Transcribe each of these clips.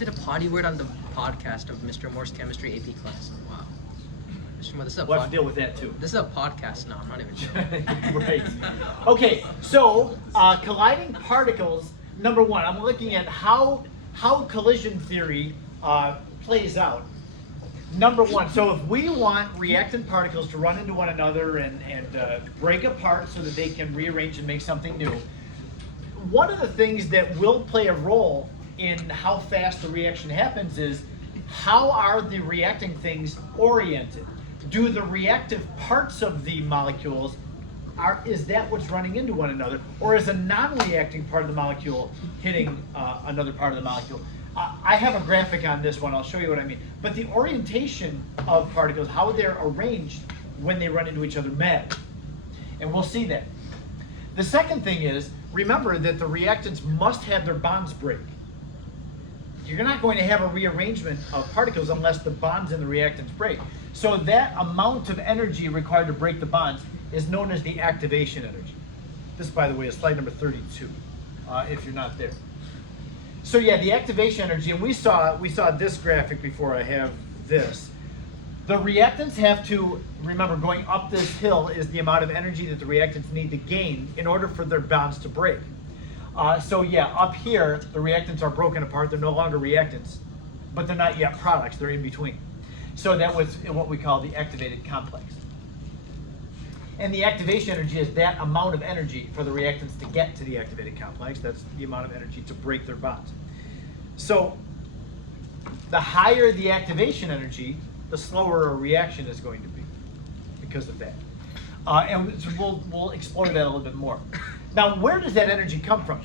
said a potty word on the podcast of Mr. Moore's chemistry AP class. Wow. Mr. Moore, this is a We'll have to deal with that too. This is a podcast now. I'm not even joking. Right. Okay, so colliding particles, number one, I'm looking at how collision theory plays out. Number one, so if we want reactant particles to run into one another and break apart so that they can rearrange and make something new, one of the things that will play a role in how fast the reaction happens is how are the reacting things oriented? Do the reactive parts of the molecules, is that what's running into one another? Or is a non-reacting part of the molecule hitting another part of the molecule? I have a graphic on this one, I'll show you what I mean. But the orientation of particles, how they're arranged when they run into each other matters. And we'll see that. The second thing is, remember that the reactants must have their bonds break. You're not going to have a rearrangement of particles unless the bonds in the reactants break. So that amount of energy required to break the bonds is known as the activation energy. This, by the way, is slide number 32, if you're not there. So yeah, the activation energy, and we saw this graphic before I have this. The reactants have to, remember, going up this hill is the amount of energy that the reactants need to gain in order for their bonds to break. So yeah, up here, the reactants are broken apart. They're no longer reactants, but they're not yet products. They're in between. So that was what we call the activated complex. And the activation energy is that amount of energy for the reactants to get to the activated complex. That's the amount of energy to break their bonds. So the higher the activation energy, the slower a reaction is going to be because of that. And we'll explore that a little bit more. Now, where does that energy come from?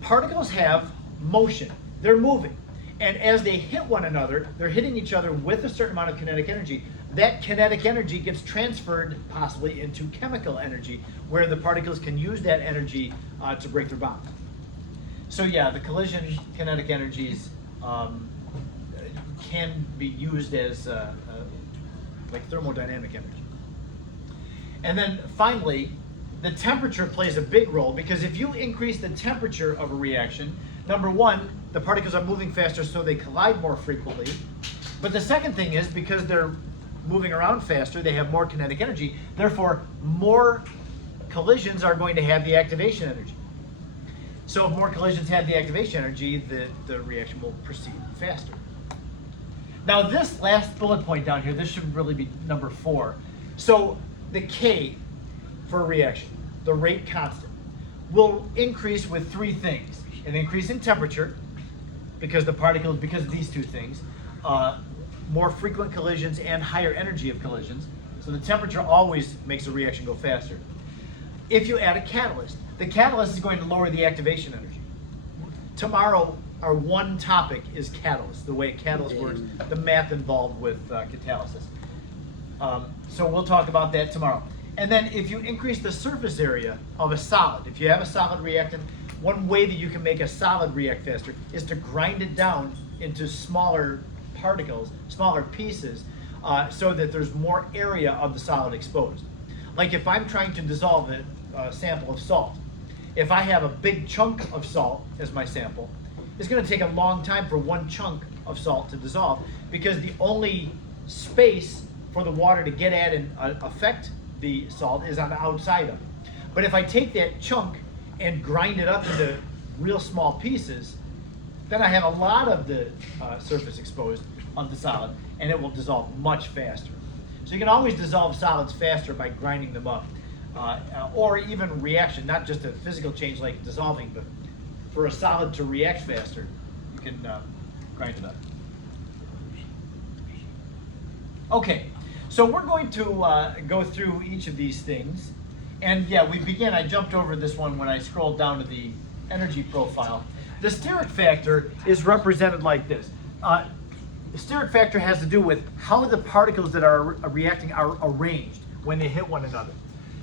Particles have motion. They're moving. And as they hit one another, they're hitting each other with a certain amount of kinetic energy. That kinetic energy gets transferred possibly into chemical energy, where the particles can use that energy to break their bonds. So yeah, the collision kinetic energies can be used as like thermodynamic energy. And then finally, the temperature plays a big role, because if you increase the temperature of a reaction, number one, the particles are moving faster, so they collide more frequently. But the second thing is, because they're moving around faster, they have more kinetic energy, therefore more collisions are going to have the activation energy. So if more collisions have the activation energy, the reaction will proceed faster. Now this last bullet point down here, this should really be number 4. So the K for a reaction, the rate constant, will increase with 3 things. An increase in temperature, because of these 2 things, more frequent collisions and higher energy of collisions. So the temperature always makes a reaction go faster. If you add a catalyst, the catalyst is going to lower the activation energy. Tomorrow, our one topic is catalyst, the way a catalyst works, the math involved with catalysis. So we'll talk about that tomorrow. And then if you increase the surface area of a solid, if you have a solid reactant, one way that you can make a solid react faster is to grind it down into smaller particles, smaller pieces, so that there's more area of the solid exposed. Like if I'm trying to dissolve a sample of salt, if I have a big chunk of salt as my sample, it's going to take a long time for one chunk of salt to dissolve, because the only space for the water to get at and affect the salt is on the outside of it. But if I take that chunk and grind it up into real small pieces, then I have a lot of the surface exposed of the solid, and it will dissolve much faster. So you can always dissolve solids faster by grinding them up, or even reaction, not just a physical change like dissolving, but for a solid to react faster, you can grind it up. Okay, so we're going to go through each of these things. And yeah, I jumped over this one when I scrolled down to the energy profile. The steric factor is represented like this. The steric factor has to do with how the particles that are reacting are arranged when they hit one another.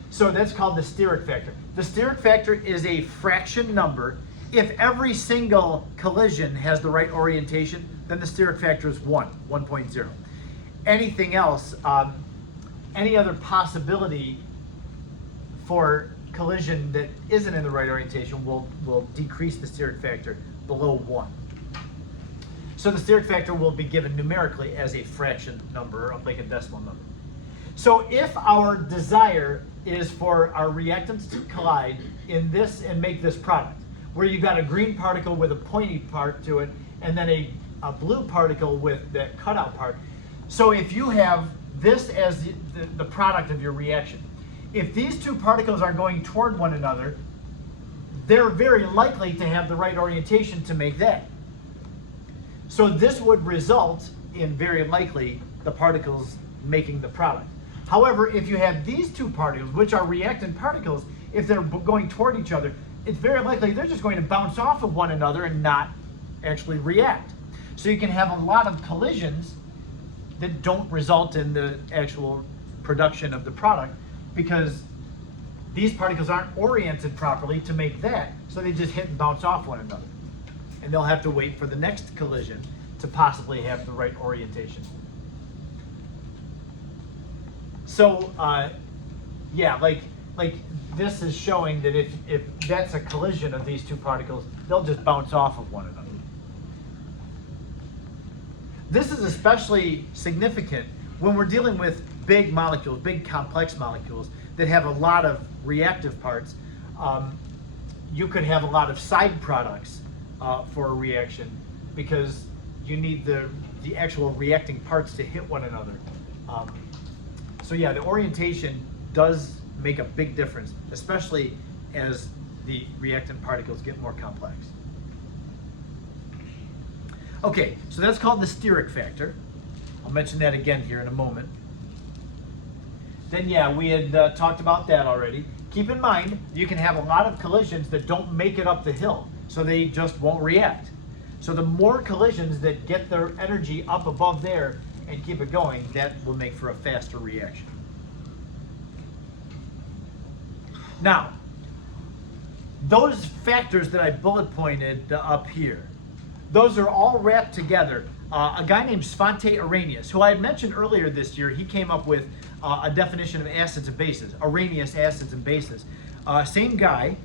So that's called the steric factor. The steric factor is a fraction number. If every single collision has the right orientation, then the steric factor is 1.0. Anything else, any other possibility for collision that isn't in the right orientation will decrease the steric factor below 1. So the steric factor will be given numerically as a fraction number, like a decimal number. So if our desire is for our reactants to collide in this and make this product, where you've got a green particle with a pointy part to it, and then a blue particle with that cutout part. So if you have this as the product of your reaction, if these two particles are going toward one another, they're very likely to have the right orientation to make that. So this would result in very likely the particles making the product. However, if you have these two particles, which are reactant particles, if they're going toward each other, it's very likely they're just going to bounce off of one another and not actually react. So you can have a lot of collisions that don't result in the actual production of the product because these particles aren't oriented properly to make that, so they just hit and bounce off one another. And they'll have to wait for the next collision to possibly have the right orientation. So, yeah, like this is showing that if that's a collision of these two particles, they'll just bounce off of one another. This is especially significant when we're dealing with big molecules, big complex molecules that have a lot of reactive parts. You could have a lot of side products for a reaction because you need the actual reacting parts to hit one another. So yeah, the orientation does make a big difference, especially as the reactant particles get more complex. Okay, so that's called the steric factor. I'll mention that again here in a moment. Then yeah, we had talked about that already. Keep in mind, you can have a lot of collisions that don't make it up the hill, so they just won't react. So the more collisions that get their energy up above there and keep it going, that will make for a faster reaction. Now, those factors that I bullet pointed up here, those are all wrapped together. A guy named Svante Arrhenius, who I had mentioned earlier this year, he came up with a definition of acids and bases, Arrhenius acids and bases. Same guy.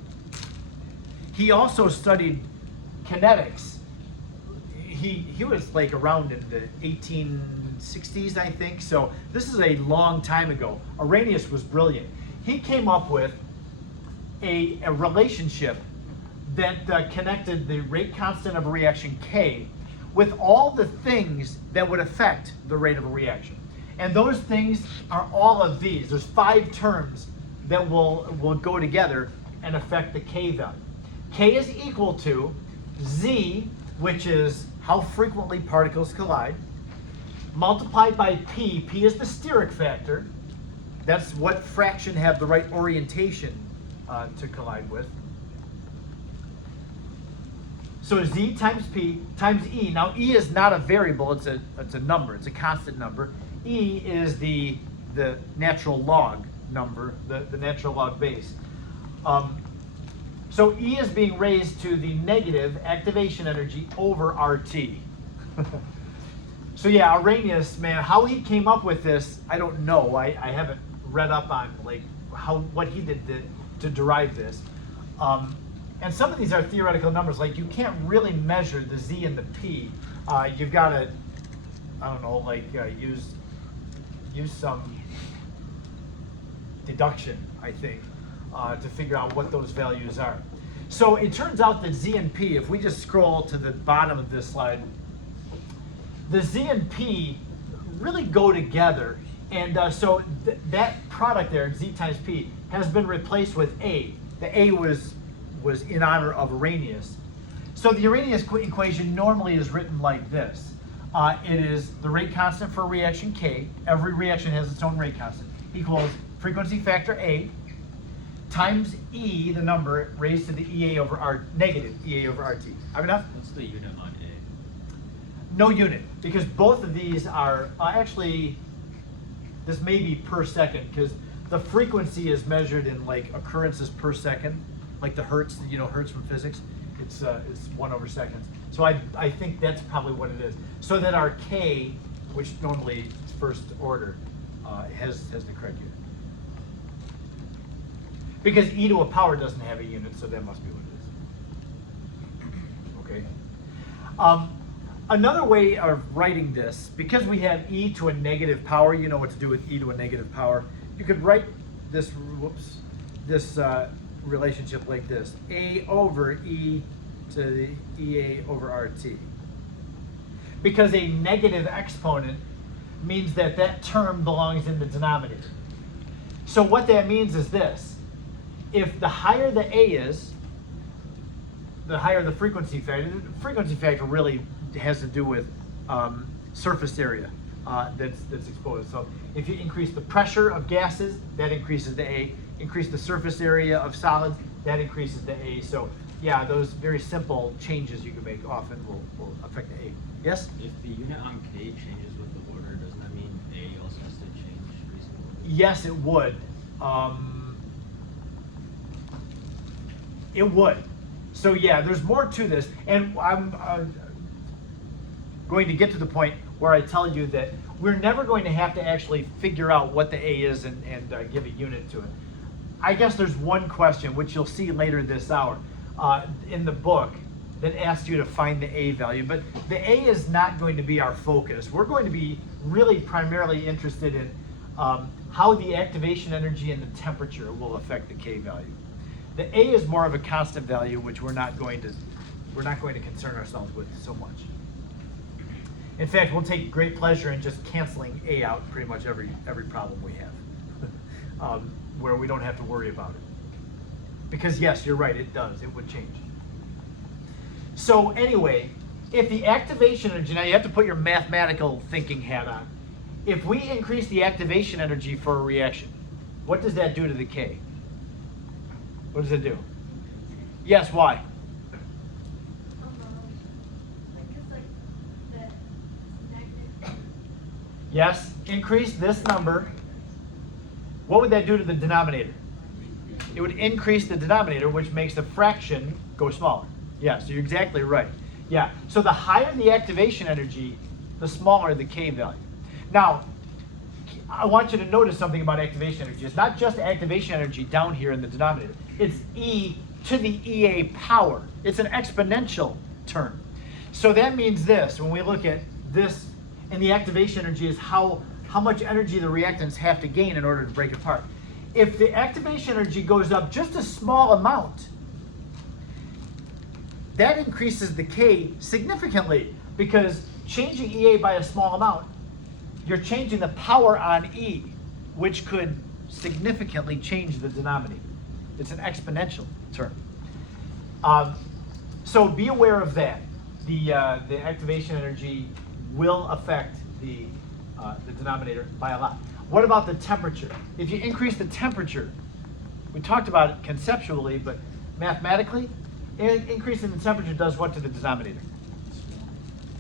He also studied kinetics. He was like around in the 1860s, I think. So this is a long time ago. Arrhenius was brilliant. He came up with a relationship that connected the rate constant of a reaction K with all the things that would affect the rate of a reaction. And those things are all of these. There's 5 terms that will go together and affect the K value. K is equal to Z, which is how frequently particles collide, multiplied by P. P is the steric factor. That's what fraction have the right orientation to collide with. So Z times P times E. Now E is not a variable, it's a number, it's a constant number. E is the natural log number, the natural log base. So E is being raised to the negative activation energy over RT. So yeah, Arrhenius, man, how he came up with this, I don't know. I haven't read up on like what he did to derive this. And some of these are theoretical numbers. Like you can't really measure the Z and the P. You've got to, I don't know, like use some deduction, I think, to figure out what those values are. So it turns out that Z and P, if we just scroll to the bottom of this slide, the Z and P really go together. And so that product there, Z times P, has been replaced with A. The A was in honor of Arrhenius. So the Arrhenius equation normally is written like this. It is the rate constant for a reaction K. Every reaction has its own rate constant. Equals frequency factor A times E, the number, raised to the EA over R, negative EA over RT. Have enough? What's the unit on A? No unit, because both of these are, actually, this may be per second, because the frequency is measured in like occurrences per second, like the hertz, hertz from physics. It's 1 over seconds. So I think that's probably what it is. So that our K, which normally is first order, has the correct unit. Because e to a power doesn't have a unit, so that must be what it is. Okay. Another way of writing this, because we have e to a negative power, you know what to do with e to a negative power. You could write this, this relationship like this: a over e to the ea over rt. Because a negative exponent means that that term belongs in the denominator. So what that means is this: if the higher the a is, the higher the frequency factor. The frequency factor really has to do with surface area that's exposed. So if you increase the pressure of gases, that increases the A. Increase the surface area of solids, that increases the A. So yeah, those very simple changes you can make often will affect the A. Yes? If the unit on K changes with the order, doesn't that mean A also has to change recently? Yes, it would. It would. So yeah, there's more to this, and I'm going to get to the point where I tell you that we're never going to have to actually figure out what the A is and give a unit to it. I guess there's one question, which you'll see later this hour in the book, that asks you to find the A value, but the A is not going to be our focus. We're going to be really primarily interested in how the activation energy and the temperature will affect the K value. The A is more of a constant value, which we're not going to concern ourselves with so much. In fact, we'll take great pleasure in just canceling A out pretty much every problem we have, where we don't have to worry about it. Because yes, you're right, it does. It would change. So anyway, if the activation energy, now you have to put your mathematical thinking hat on. If we increase the activation energy for a reaction, what does that do to the K? What does it do? Yes, why? Yes, increase this number. What would that do to the denominator? It would increase the denominator, which makes the fraction go smaller. Yeah, so you're exactly right. Yeah, so the higher the activation energy, the smaller the K value. Now, I want you to notice something about activation energy. It's not just activation energy down here in the denominator. It's e to the EA power. It's an exponential term. So that means this, when we look at this, and the activation energy is how much energy the reactants have to gain in order to break apart. If the activation energy goes up just a small amount, that increases the K significantly, because changing EA by a small amount, you're changing the power on E, which could significantly change the denominator. It's an exponential term. So be aware of that. The activation energy will affect the denominator by a lot. What about the temperature? If you increase the temperature, we talked about it conceptually, but mathematically, increasing the temperature does what to the denominator?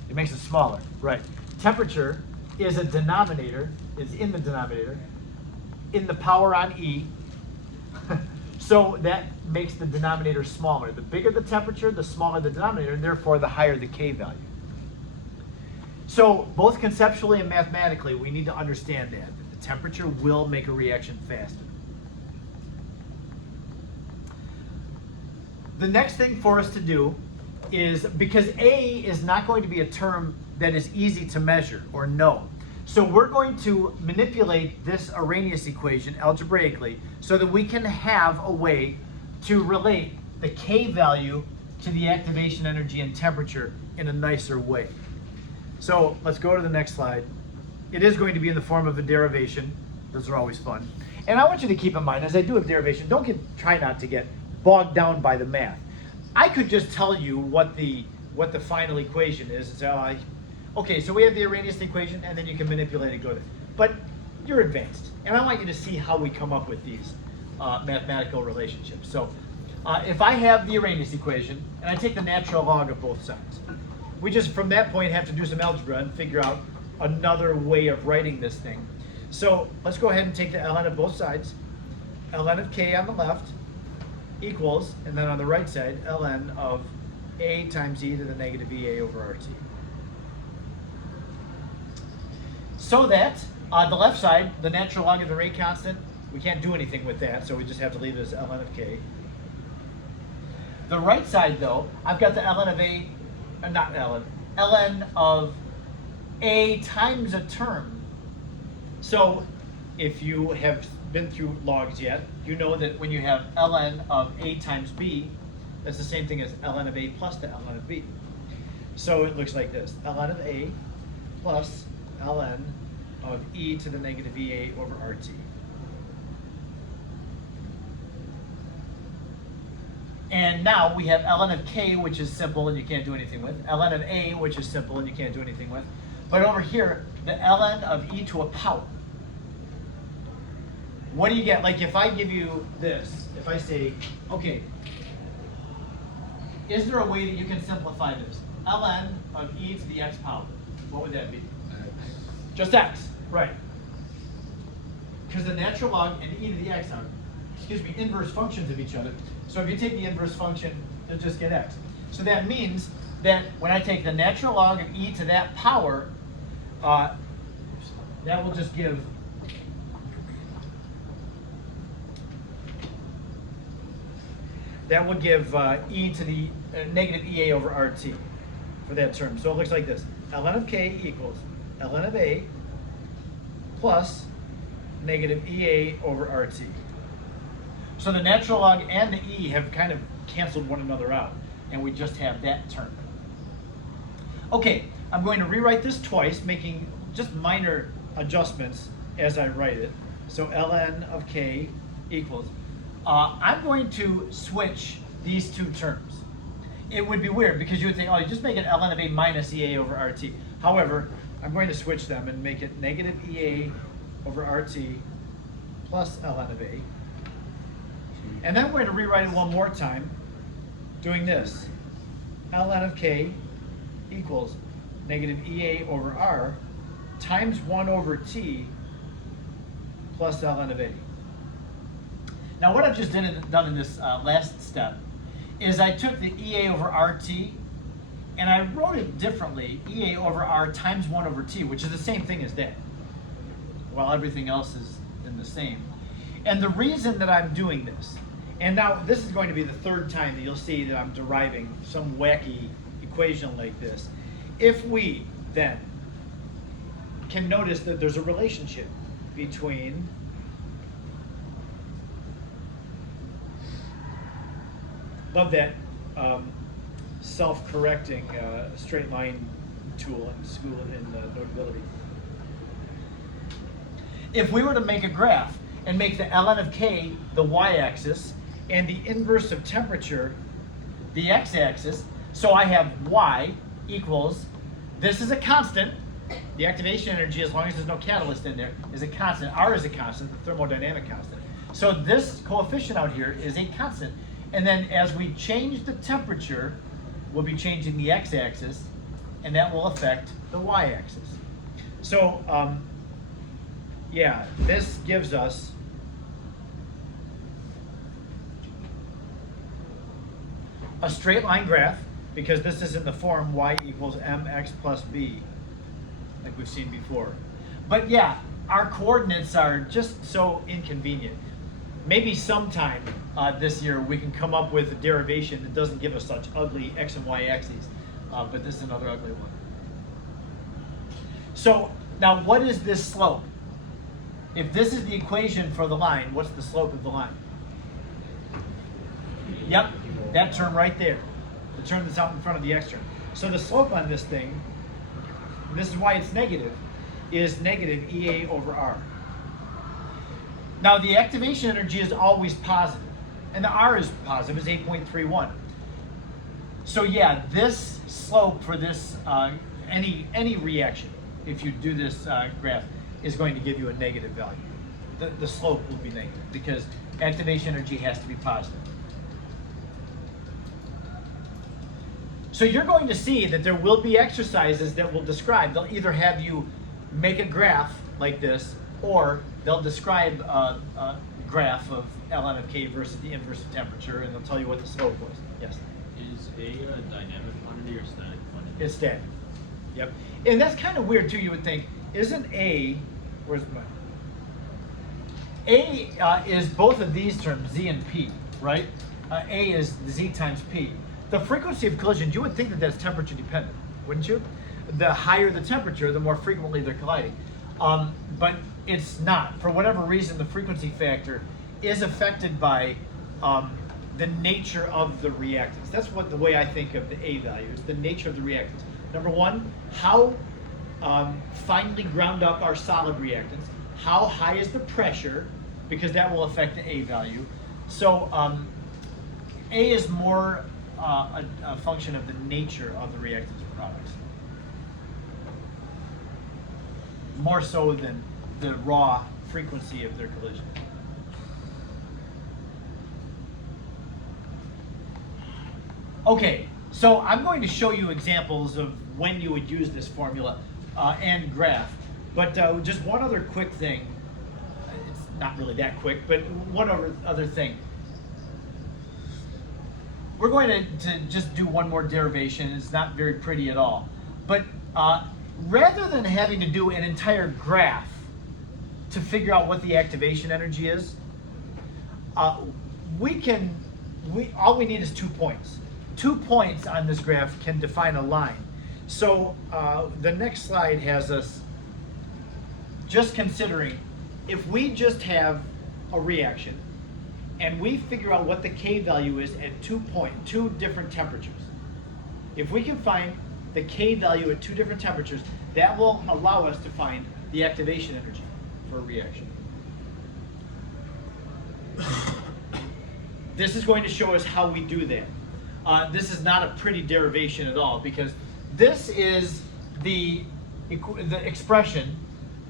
It makes it smaller, right? Temperature is a denominator, is in the denominator, in the power on E. So that makes the denominator smaller. The bigger the temperature, the smaller the denominator, and therefore the higher the K value. So both conceptually and mathematically, we need to understand that the temperature will make a reaction faster. The next thing for us to do is, because A is not going to be a term that is easy to measure or know, so we're going to manipulate this Arrhenius equation algebraically so that we can have a way to relate the K value to the activation energy and temperature in a nicer way. So let's go to the next slide. It is going to be in the form of a derivation. Those are always fun. And I want you to keep in mind, as I do a derivation, try not to get bogged down by the math. I could just tell you what the final equation is and say, okay, so we have the Arrhenius equation, and then you can manipulate it, go there. But you're advanced, and I want you to see how we come up with these mathematical relationships. So if I have the Arrhenius equation, and I take the natural log of both sides, we just, from that point, have to do some algebra and figure out another way of writing this thing. So let's go ahead and take the ln of both sides. Ln of k on the left equals, and then on the right side, ln of a times e to the negative ea over rt. So that the left side, the natural log of the rate constant, we can't do anything with that, so we just have to leave it as ln of k. The right side, though, I've got the ln of a, not ln, ln of A times a term. So if you have been through logs yet, you know that when you have ln of A times B, that's the same thing as ln of A plus the ln of B. So it looks like this, ln of A plus ln of e to the negative EA over RT. And now we have ln of k, which is simple and you can't do anything with, ln of A, which is simple and you can't do anything with. But over here, the ln of e to a power. What do you get? Like if I give you this, if I say, okay, is there a way that you can simplify this? ln of e to the x power, what would that be? Just x, right. Because the natural log and e to the x are, inverse functions of each other. So if you take the inverse function, you'll just get x. So that means that when I take the natural log of e to that power, that will just give e to the negative EA over RT for that term. So it looks like this. ln of k equals ln of A plus negative EA over RT. So the natural log and the e have kind of canceled one another out, and we just have that term. Okay, I'm going to rewrite this twice, making just minor adjustments as I write it. So ln of k equals, I'm going to switch these two terms. It would be weird because you would think, oh, you just make it ln of A minus EA over RT. However, I'm going to switch them and make it negative EA over RT plus ln of A. And then I'm going to rewrite it one more time, doing this. ln of k equals negative EA over R times 1 over T plus ln of A. Now what I've just done in this last step is I took the EA over RT and I wrote it differently, EA over R times 1 over T, which is the same thing as that, while everything else is in the same. And the reason that I'm doing this, and now this is going to be the third time that you'll see that I'm deriving some wacky equation like this. If we then can notice that there's a relationship between love that self-correcting straight line tool in school in Notability. If we were to make a graph and make the ln of k the y-axis and the inverse of temperature the x-axis, so I have y equals, this is a constant, the activation energy, as long as there's no catalyst in there, is a constant. R is a constant, the thermodynamic constant. So this coefficient out here is a constant. And then as we change the temperature, we'll be changing the x-axis, and that will affect the y-axis. So, yeah, this gives us a straight line graph, because this is in the form y equals mx plus b, like we've seen before. But yeah, our coordinates are just so inconvenient. Maybe sometime this year we can come up with a derivation that doesn't give us such ugly x and y axes, but this is another ugly one. So now what is this slope? If this is the equation for the line, what's the slope of the line? Yep, that term right there, the term that's out in front of the x term. So the slope on this thing, and this is why it's negative, is negative EA over R. Now the activation energy is always positive, and the R is positive, is 8.31. So yeah, this slope for this, any reaction, if you do this graph, is going to give you a negative value. The slope will be negative because activation energy has to be positive. So you're going to see that there will be exercises that will describe, they'll either have you make a graph like this, or they'll describe a graph of ln of k versus the inverse of temperature, and they'll tell you what the slope was. Yes? Is A a dynamic quantity or static quantity? It's static. Yep. And that's kind of weird too. You would think, isn't A, where's my, A is both of these terms, Z and P, right? A is Z times P. The frequency of collisions, you would think that that's temperature dependent. wouldn't you? The higher the temperature, the more frequently they're colliding. But it's not. For whatever reason, the frequency factor is affected by the nature of the reactance. That's what the way I think of the A value. It's the nature of the reactance. Number one, how finely ground up our solid reactants. How high is the pressure? Because that will affect the A value. So A is more a function of the nature of the reactants products, more so than the raw frequency of their collision. Okay, so I'm going to show you examples of when you would use this formula and graph. But just one other quick thing. It's not really that quick, but one other thing. We're going to just do one more derivation. It's not very pretty at all. But rather than having to do an entire graph to figure out what the activation energy is, all we need is 2 points. 2 points on this graph can define a line. So the next slide has us just considering if we just have a reaction and we figure out what the K value is at 2 different temperatures. If we can find the K value at 2 different temperatures, that will allow us to find the activation energy for a reaction. This is going to show us how we do that. This is not a pretty derivation at all, because this is the expression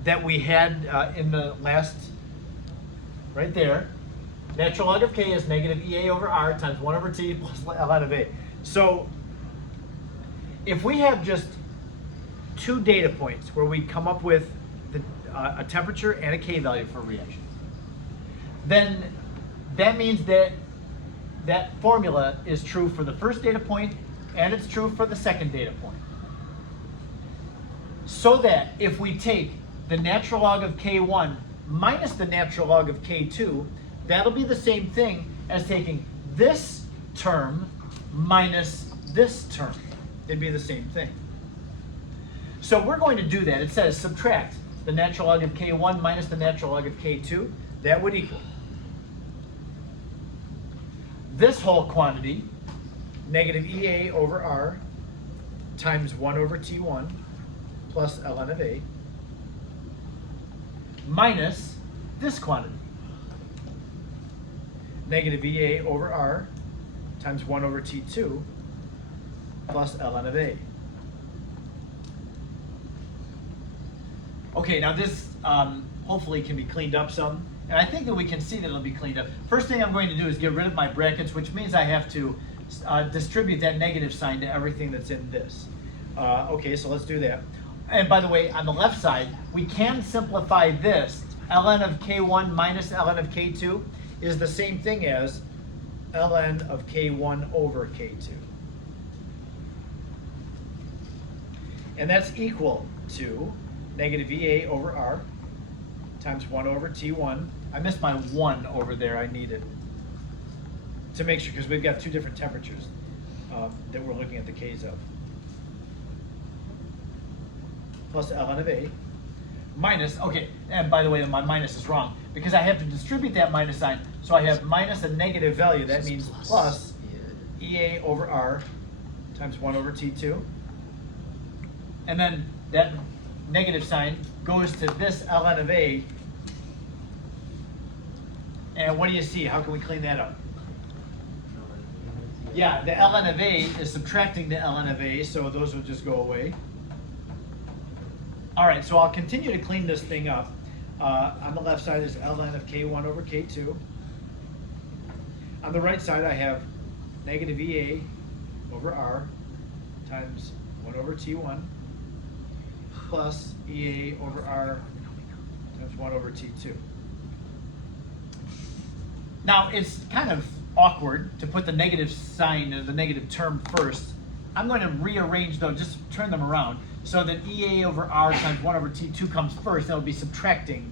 that we had in the last, right there. Natural log of K is negative EA over R times 1 over T plus ln of A. So if we have just 2 data points where we come up with a temperature and a K value for a reaction, then that means that that formula is true for the first data point and it's true for the second data point. So that if we take the natural log of K1 minus the natural log of K2, that'll be the same thing as taking this term minus this term. It'd be the same thing. So we're going to do that. It says subtract the natural log of K1 minus the natural log of K2. That would equal this whole quantity, negative EA over R times 1 over T1 plus ln of A, minus this quantity, negative EA over R times 1 over T2 plus ln of A. Okay, now this hopefully can be cleaned up some, and I think that we can see that it'll be cleaned up. First thing I'm going to do is get rid of my brackets, which means I have to distribute that negative sign to everything that's in this. Okay, so let's do that. And by the way, on the left side, we can simplify this. ln of K1 minus ln of K2 is the same thing as ln of K1 over K2. And that's equal to negative EA over R times 1 over T1. I missed my 1 over there. I need it to make sure, because we've got 2 different temperatures that we're looking at the K's of. Plus ln of A minus, okay, and by the way, my minus is wrong because I have to distribute that minus sign. So I have minus a negative value. That means plus EA over R times 1 over T2. And then that negative sign goes to this ln of A. And what do you see? How can we clean that up? Yeah, the ln of A is subtracting the ln of A, so those will just go away. All right, so I'll continue to clean this thing up. On the left side is ln of K1 over K2. On the right side, I have negative EA over R times 1 over T1 plus EA over R times 1 over T2. Now, it's kind of awkward to put the negative sign or the negative term first. I'm going to rearrange those, just turn them around, so that EA over R times 1 over T2 comes first. That'll be subtracting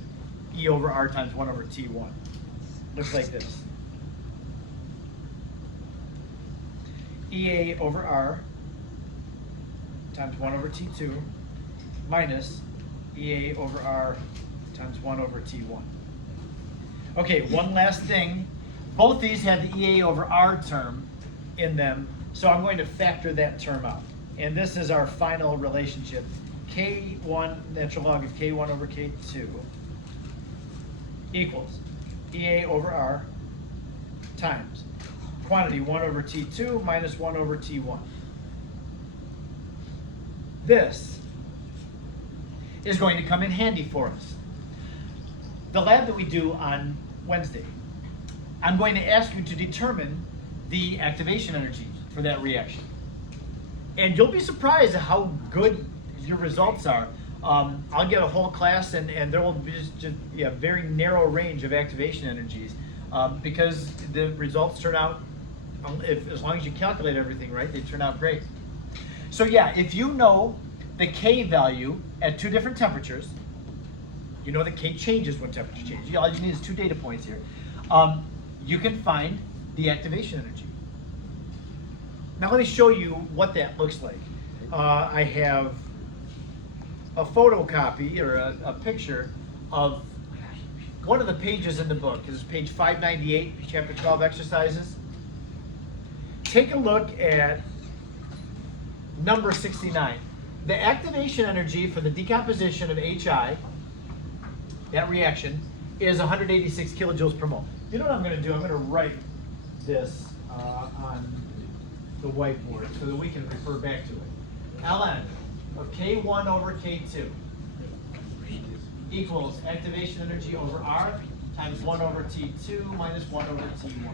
E over R times 1 over T1. Looks like this. EA over R times 1 over T2 minus EA over R times 1 over T1. Okay, one last thing. Both these had the EA over R term in them, so I'm going to factor that term out. And this is our final relationship. K1, natural log of K1 over K2 equals EA over R times quantity 1 over T2 minus 1 over T1. This is going to come in handy for us. The lab that we do on Wednesday, I'm going to ask you to determine the activation energy for that reaction. And you'll be surprised at how good your results are. I'll get a whole class and there will be just a very narrow range of activation energies because the results turn out, as long as you calculate everything right, they turn out great. So yeah, if you know the K value at 2 different temperatures, you know that K changes when temperature changes. All you need is 2 data points here. You can find the activation energy. Now let me show you what that looks like. I have a photocopy or a picture of one of the pages in the book. This is page 598, chapter 12 exercises. Take a look at number 69. The activation energy for the decomposition of HI, that reaction, is 186 kilojoules per mole. You know what I'm going to do? I'm going to write this on the whiteboard so that we can refer back to it. ln of K1 over K2 equals activation energy over R times 1 over T2 minus 1 over T1.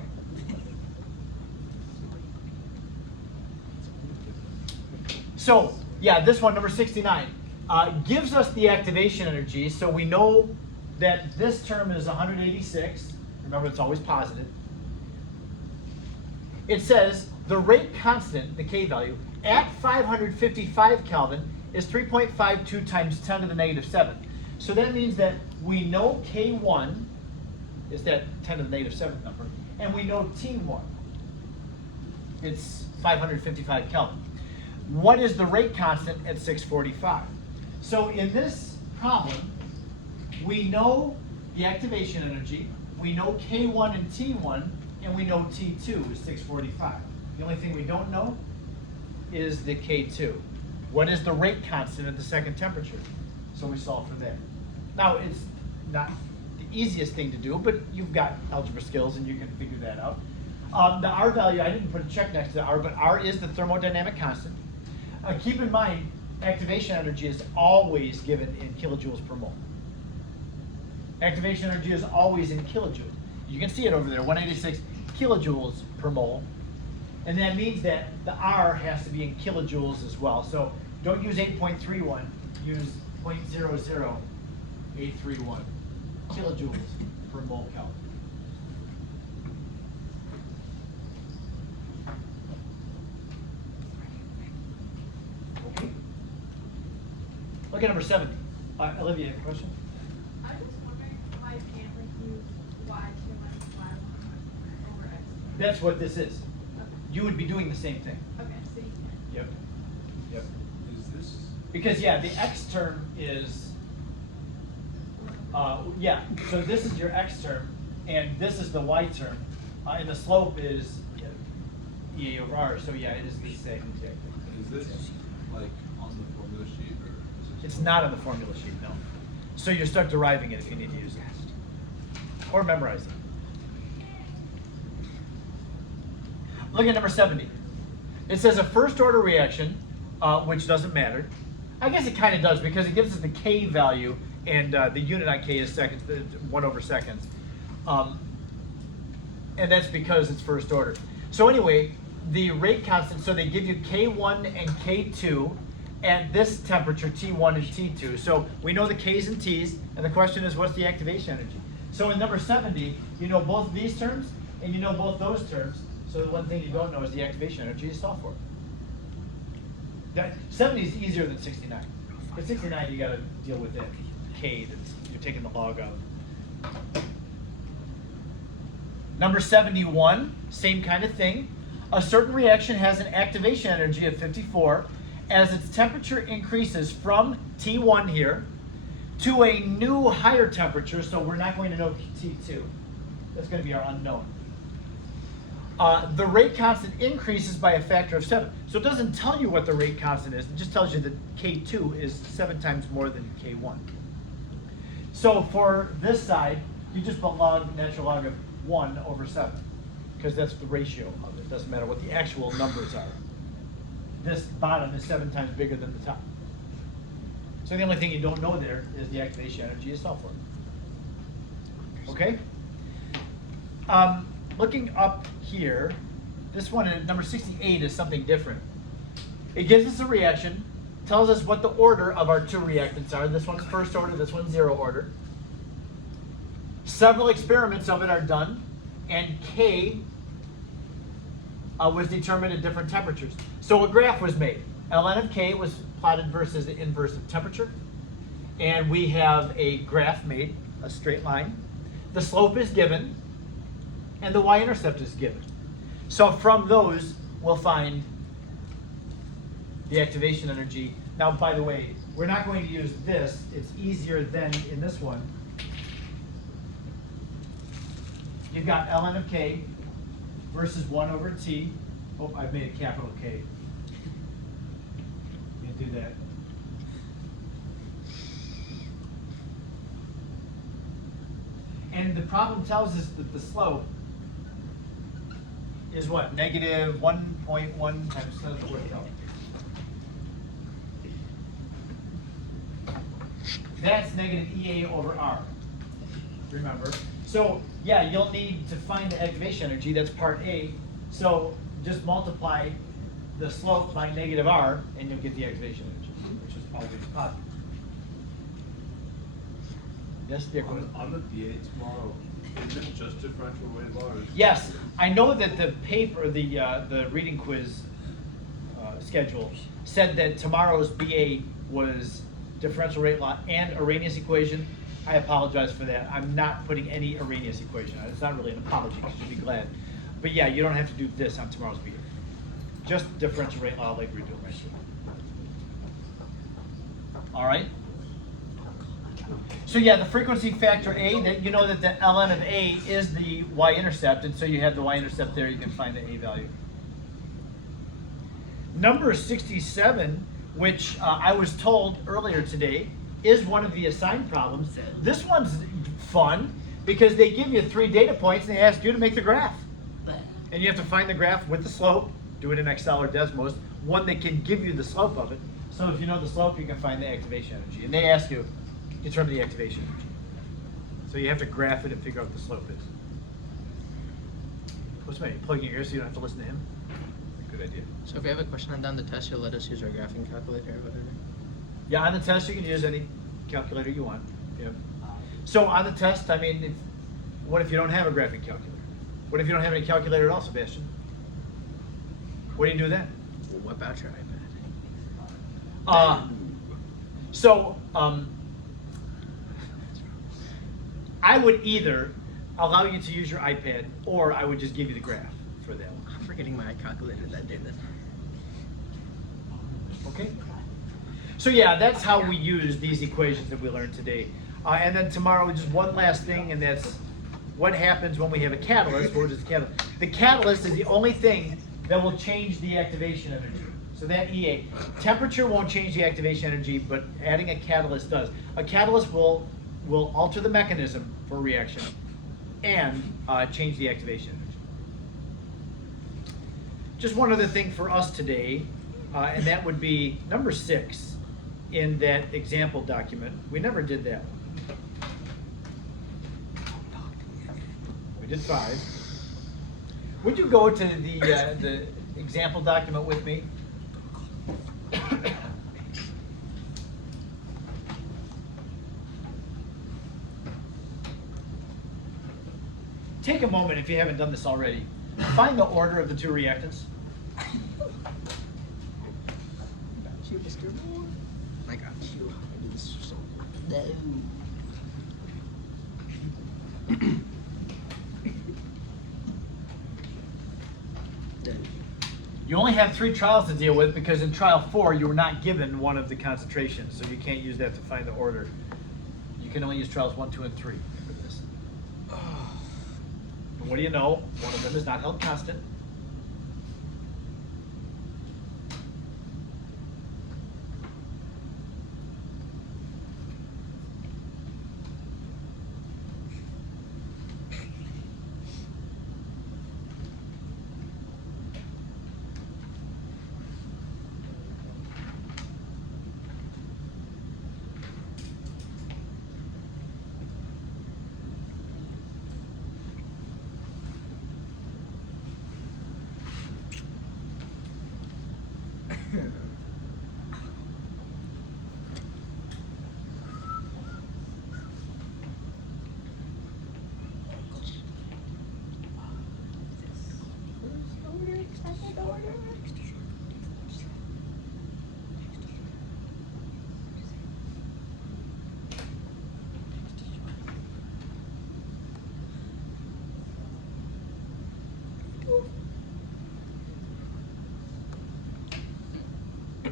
So, yeah, this one, number 69, gives us the activation energy, so we know that this term is 186. Remember, it's always positive. It says the rate constant, the K value, at 555 Kelvin is 3.52 times 10 to the negative 7. So that means that we know K1 is that 10 to the negative 7th number, and we know T1. It's 555 Kelvin. What is the rate constant at 645? So in this problem, we know the activation energy, we know K1 and T1, and we know T2 is 645. The only thing we don't know is the K2. What is the rate constant at the second temperature? So we solve for that. Now, it's not the easiest thing to do, but you've got algebra skills and you can figure that out. The R value, I didn't put a check next to the R, but R is the thermodynamic constant. Keep in mind, activation energy is always given in kilojoules per mole. Activation energy is always in kilojoules. You can see it over there, 186 kilojoules per mole. And that means that the R has to be in kilojoules as well. So don't use 8.31, use 0.00831 kilojoules per mole Kelvin. Okay. Look at number 70. Olivia, you have a question? I was just wondering why you can't use y2 minus y1 over x. That's what this is. Okay. You would be doing the same thing. Okay, so you can. Yep. Yep. Is this? Because yeah, the x term is, yeah, so this is your x term, and this is the y term, and the slope is E over R, so yeah, it is the same exactly. Is this like on the formula sheet or is it? It's not on the formula sheet, no. So you start deriving it if you need to use it. Or memorize it. Look at number 70. It says a first order reaction, which doesn't matter. I guess it kind of does because it gives us the K value and the unit on K is seconds, 1 over seconds. And that's because it's first order. So anyway, the rate constant, so they give you K1 and K2 at this temperature, T1 and T2. So we know the K's and T's, and the question is what's the activation energy? So in number 70, you know both of these terms, and you know both those terms. So the one thing you don't know is the activation energy to solve for. That 70 is easier than 69. But 69, you got to deal with that K that's you're taking the log of. Number 71, same kind of thing. A certain reaction has an activation energy of 54, as its temperature increases from T1 here to a new higher temperature, so we're not going to know T2. That's going to be our unknown. The rate constant increases by a factor of 7. So it doesn't tell you what the rate constant is. It just tells you that K2 is 7 times more than K1. So for this side, you just put natural log of 1 over 7, because that's the ratio of it. It doesn't matter what the actual numbers are. This bottom is 7 times bigger than the top. So the only thing you don't know there is the activation energy itself. Okay? Looking up here, this one at number 68 is something different. It gives us a reaction, tells us what the order of our two reactants are. This one's first order, this one's zero order. Several experiments of it are done, and K was determined at different temperatures. So a graph was made. ln of K was plotted versus the inverse of temperature. And we have a graph made, a straight line. The slope is given, and the y-intercept is given. So from those, we'll find the activation energy. Now, by the way, we're not going to use this. It's easier than in this one. You've got ln of K versus 1 over T. Oh, I've made a capital K. You can do that. And the problem tells us that the slope is what? Negative 1.1 times 10 to the fourth kelvin. That's negative EA over R. Remember. So yeah, you'll need to find the activation energy. That's part A. So just multiply the slope by negative R, and you'll get the activation energy, which is always positive. Yes, Dick? On the BA tomorrow, is it just differential rate law? Yes, I know that the paper, the reading quiz schedule said that tomorrow's BA was differential rate law and Arrhenius equation. I apologize for that. I'm not putting any Arrhenius equation on it. It's not really an apology, because you'll be glad. But yeah, you don't have to do this on tomorrow's BA. Just differential rate law like we're doing right here. All right? So yeah, the frequency factor A, that you know that the ln of A is the y-intercept, and so you have the y-intercept there, you can find the A value. Number 67, which I was told earlier today, is one of the assigned problems. This one's fun because they give you 3 data points and they ask you to make the graph. And you have to find the graph with the slope, do it in Excel or Desmos, one that can give you the slope of it. So if you know the slope, you can find the activation energy. And they ask you, determine the activation energy. So you have to graph it and figure out what the slope is. What's the matter? You plug in your ears so you don't have to listen to him? Good idea. So if we have a question on the test, you'll let us use our graphing calculator or whatever? Yeah, on the test you can use any calculator you want. Yep. So on the test, I mean, what if you don't have a graphing calculator? What if you don't have any calculator at all, Sebastian? What do you do then? We'll whip out your iPad. I would either allow you to use your iPad, or I would just give you the graph for that one. I'm forgetting my calculator that day then. Okay? So yeah, that's how we use these equations that we learned today. And then tomorrow, just one last thing, and that's what happens when we have a catalyst. What is the catalyst? The catalyst is the only thing that will change the activation energy. So that EA. Temperature won't change the activation energy, but adding a catalyst does. A catalyst will alter the mechanism for a reaction and change the activation energy. Just one other thing for us today, and that would be number 6 in that example document. We never did that one. We did 5. Would you go to the example document with me? Take a moment, if you haven't done this already. Find the order of the 2 reactants. You, Mr. Moore. I got you. I do this so no. You only have 3 trials to deal with because in trial 4 you were not given one of the concentrations, so you can't use that to find the order. You can only use trials 1, 2, and 3 for this. And what do you know? One of them is not held constant.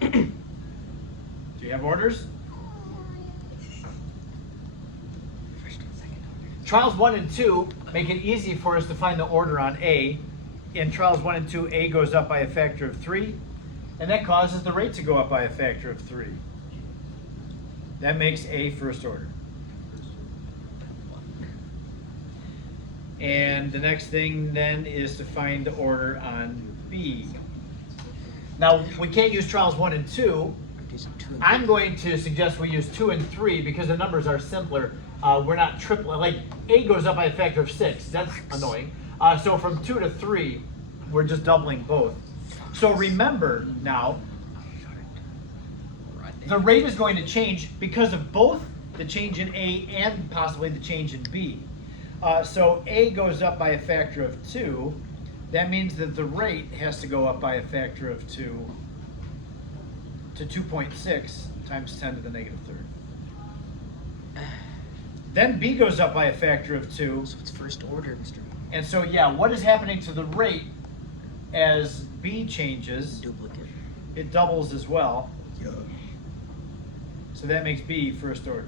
Do you have orders? Trials 1 and 2 make it easy for us to find the order on A. In trials 1 and 2, A goes up by a factor of 3, and that causes the rate to go up by a factor of 3. That makes A first order. And the next thing then is to find the order on B. Now, we can't use trials 1 and 2. I'm going to suggest we use 2 and 3 because the numbers are simpler. We're not tripling, like A goes up by a factor of 6. That's annoying. So from 2 to 3, we're just doubling both. So remember now, the rate is going to change because of both the change in A and possibly the change in B. So A goes up by a factor of 2. That means that the rate has to go up by a factor of 2 to 2.6 times 10 to the negative third. Then B goes up by a factor of 2. So it's first order, Mr. And so, yeah, what is happening to the rate as B changes? Duplicate. It doubles as well. So that makes B first order.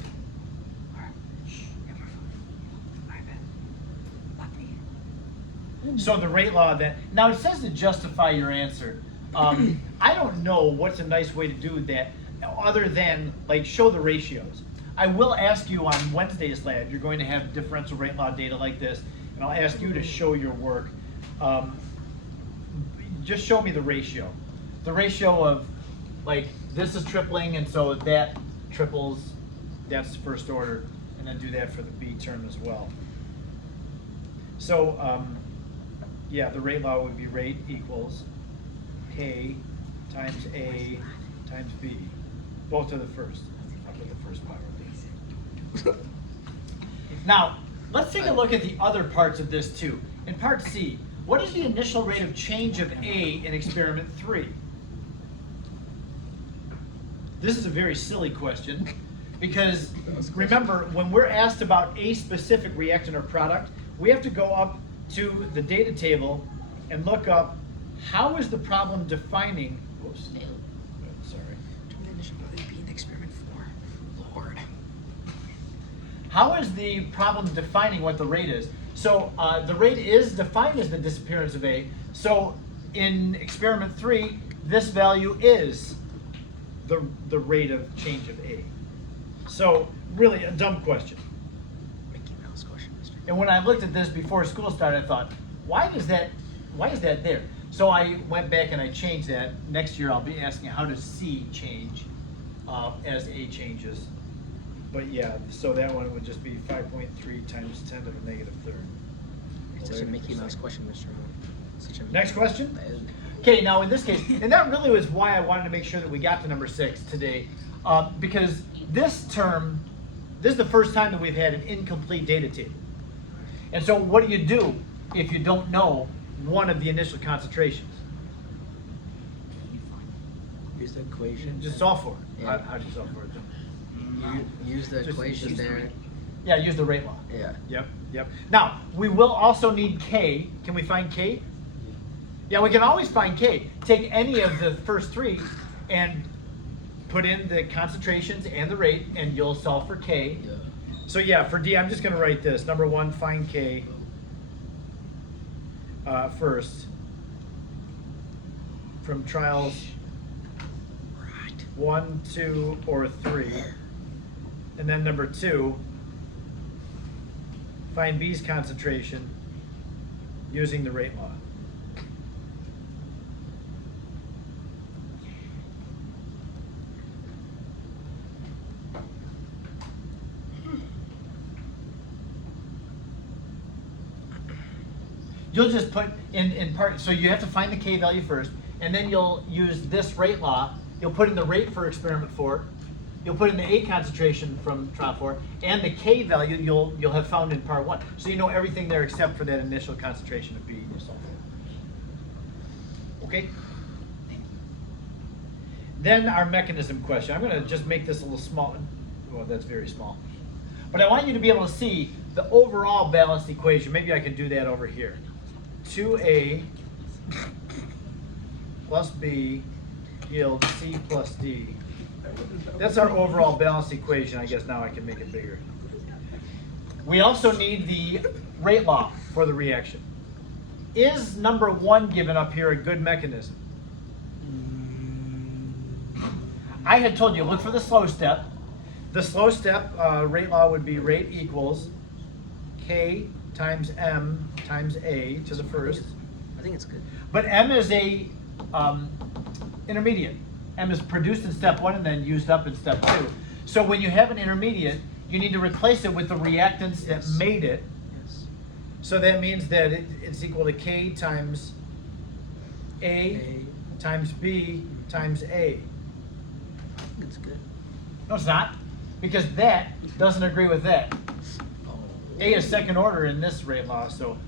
So the rate law then, now it says to justify your answer. I don't know what's a nice way to do that other than like show the ratios. I will ask you on Wednesday's lab, you're going to have differential rate law data like this, and I'll ask you to show your work. Just show me the ratio. The ratio of like this is tripling and so that triples, that's first order, and then do that for the B term as well. So yeah, the rate law would be rate equals K times A times B, both to the first. I'll put the first power. Now, let's take a look at the other parts of this too. In part C, what is the initial rate of change of A in experiment 3? This is a very silly question because remember, when we're asked about a specific reactant or product, we have to go up to the data table and look up how is the problem defining, whoops, sorry. in experiment 4. Lord. How is the problem defining what the rate is? So the rate is defined as the disappearance of A. So in experiment 3, this value is the rate of change of A. So really a dumb question. Mickey Mouse question, Mr. And when I looked at this before school started, I thought, why is that there? So I went back and I changed that. Next year I'll be asking how does C change as A changes. But yeah, so that one would just be 5.3 times 10 to the negative third. It's such a Mickey Mouse question, Mr. Such a Next question? That is- Okay, now in this case, and that really was why I wanted to make sure that we got to number 6 today, because this term, this is the first time that we've had an incomplete data table. And so what do you do if you don't know one of the initial concentrations? Use the equation. Just solve for it. Yeah. How do you solve for it then? Use the Just- equation just there. read. Yeah, use the rate law. Yeah. Yep. Now, we will also need K. Can we find K? Yeah, we can always find K. Take any of the first three and put in the concentrations and the rate, and you'll solve for K. Yeah. So yeah, for D, I'm just going to write this. Number one, find K first from trials 1, 2, or 3. And then number 2, find B's concentration using the rate law. You'll just put in part, so you have to find the K value first, and then you'll use this rate law. You'll put in the rate for experiment 4, you'll put in the A concentration from trial 4, and the K value you'll have found in part 1. So you know everything there except for that initial concentration of B in your sulfur. Okay? Then our mechanism question. I'm going to just make this a little small. Well, that's very small. But I want you to be able to see the overall balanced equation. Maybe I could do that over here. 2A plus B yields C plus D. That's our overall balanced equation. I guess now I can make it bigger. We also need the rate law for the reaction. Is number 1 given up here a good mechanism? I had told you, look for the slow step. The slow step rate law would be rate equals K times M times A to the first. I think it's good. But M is a intermediate. M is produced in step 1 and then used up in step 2. So when you have an intermediate, you need to replace it with the reactants that made it. Yes. So that means that it's equal to K times A times B times A. I think it's good. No, it's not, because that doesn't agree with that. Oh. A is second order in this rate law, so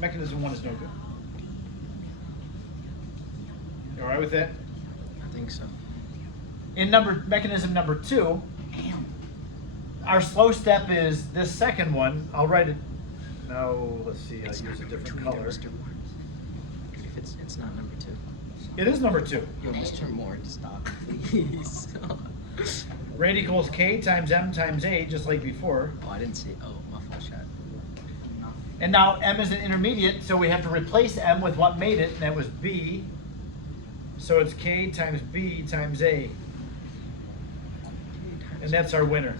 mechanism 1 is no good. You all right with that? I think so. In mechanism number 2, our slow step is this second one. I'll write it. No, let's see. I'll It's use a not number different 2 either, color. Mr. Moore. If it's not number 2. It is number 2. Yo, Mr. Moore, stop, please. Rate equals K times M times A, just like before. Oh, I didn't see. Oh, my fault, shot. And now M is an intermediate, so we have to replace M with what made it, and that was B. So it's K times B times A. And that's our winner.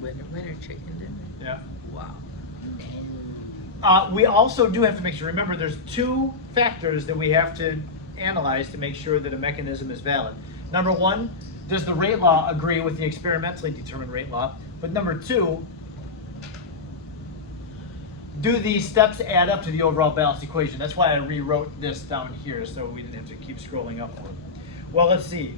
Winner chicken dinner. Yeah. Wow. We also do have to make sure, remember there's 2 factors that we have to analyze to make sure that a mechanism is valid. Number 1, does the rate law agree with the experimentally determined rate law? But number 2, do these steps add up to the overall balanced equation? That's why I rewrote this down here so we didn't have to keep scrolling up for it. Well, let's see.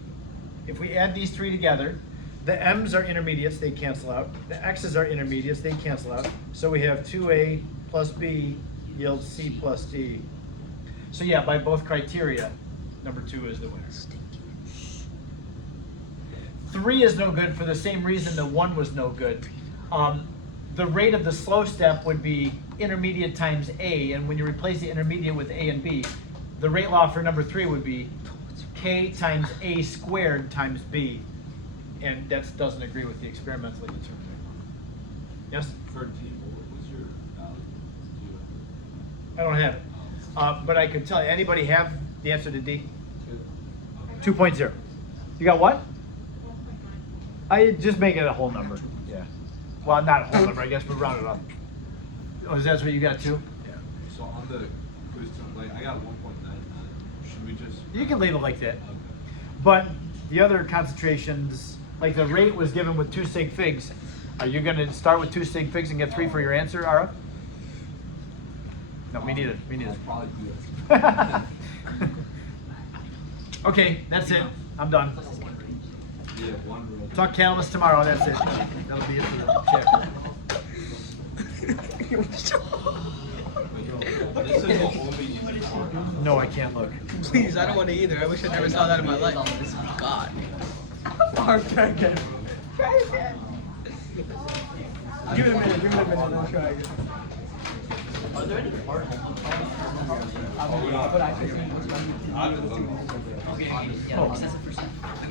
If we add these 3 together, the M's are intermediates, they cancel out. The X's are intermediates, they cancel out. So we have 2A plus B yields C plus D. So yeah, by both criteria, number 2 is the winner. 3 is no good for the same reason that 1 was no good. The rate of the slow step would be intermediate times A, and when you replace the intermediate with A and B, the rate law for number 3 would be K times A squared times B. And that doesn't agree with the experimentally determined rate law. Yes? For D, what was your value? I don't have it. But I could tell you, anybody have the answer to D? 2. 2.0. You got what? I just make it a whole number. Yeah. Well, not a whole number. I guess we round it up. Oh, is that what you got too? Yeah. So on the quiz, like I got 1.99. Should we just? You can leave it like that. Okay. But the other concentrations, like the rate was given with 2 sig figs. Are you going to start with 2 sig figs and get 3 for your answer, Ara? No, me neither. Me neither. I'll probably do it. Okay, that's it. I'm done. Yeah, 1 row. Talk Calamus tomorrow. That's it. That'll be it for the chapter. This is the only easy part. No, I can't look. Please, I don't want to either. I wish I never saw that in my life. God. Okay, okay. Try again. Give it a minute. I'll try again. Are there any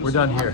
We're done here.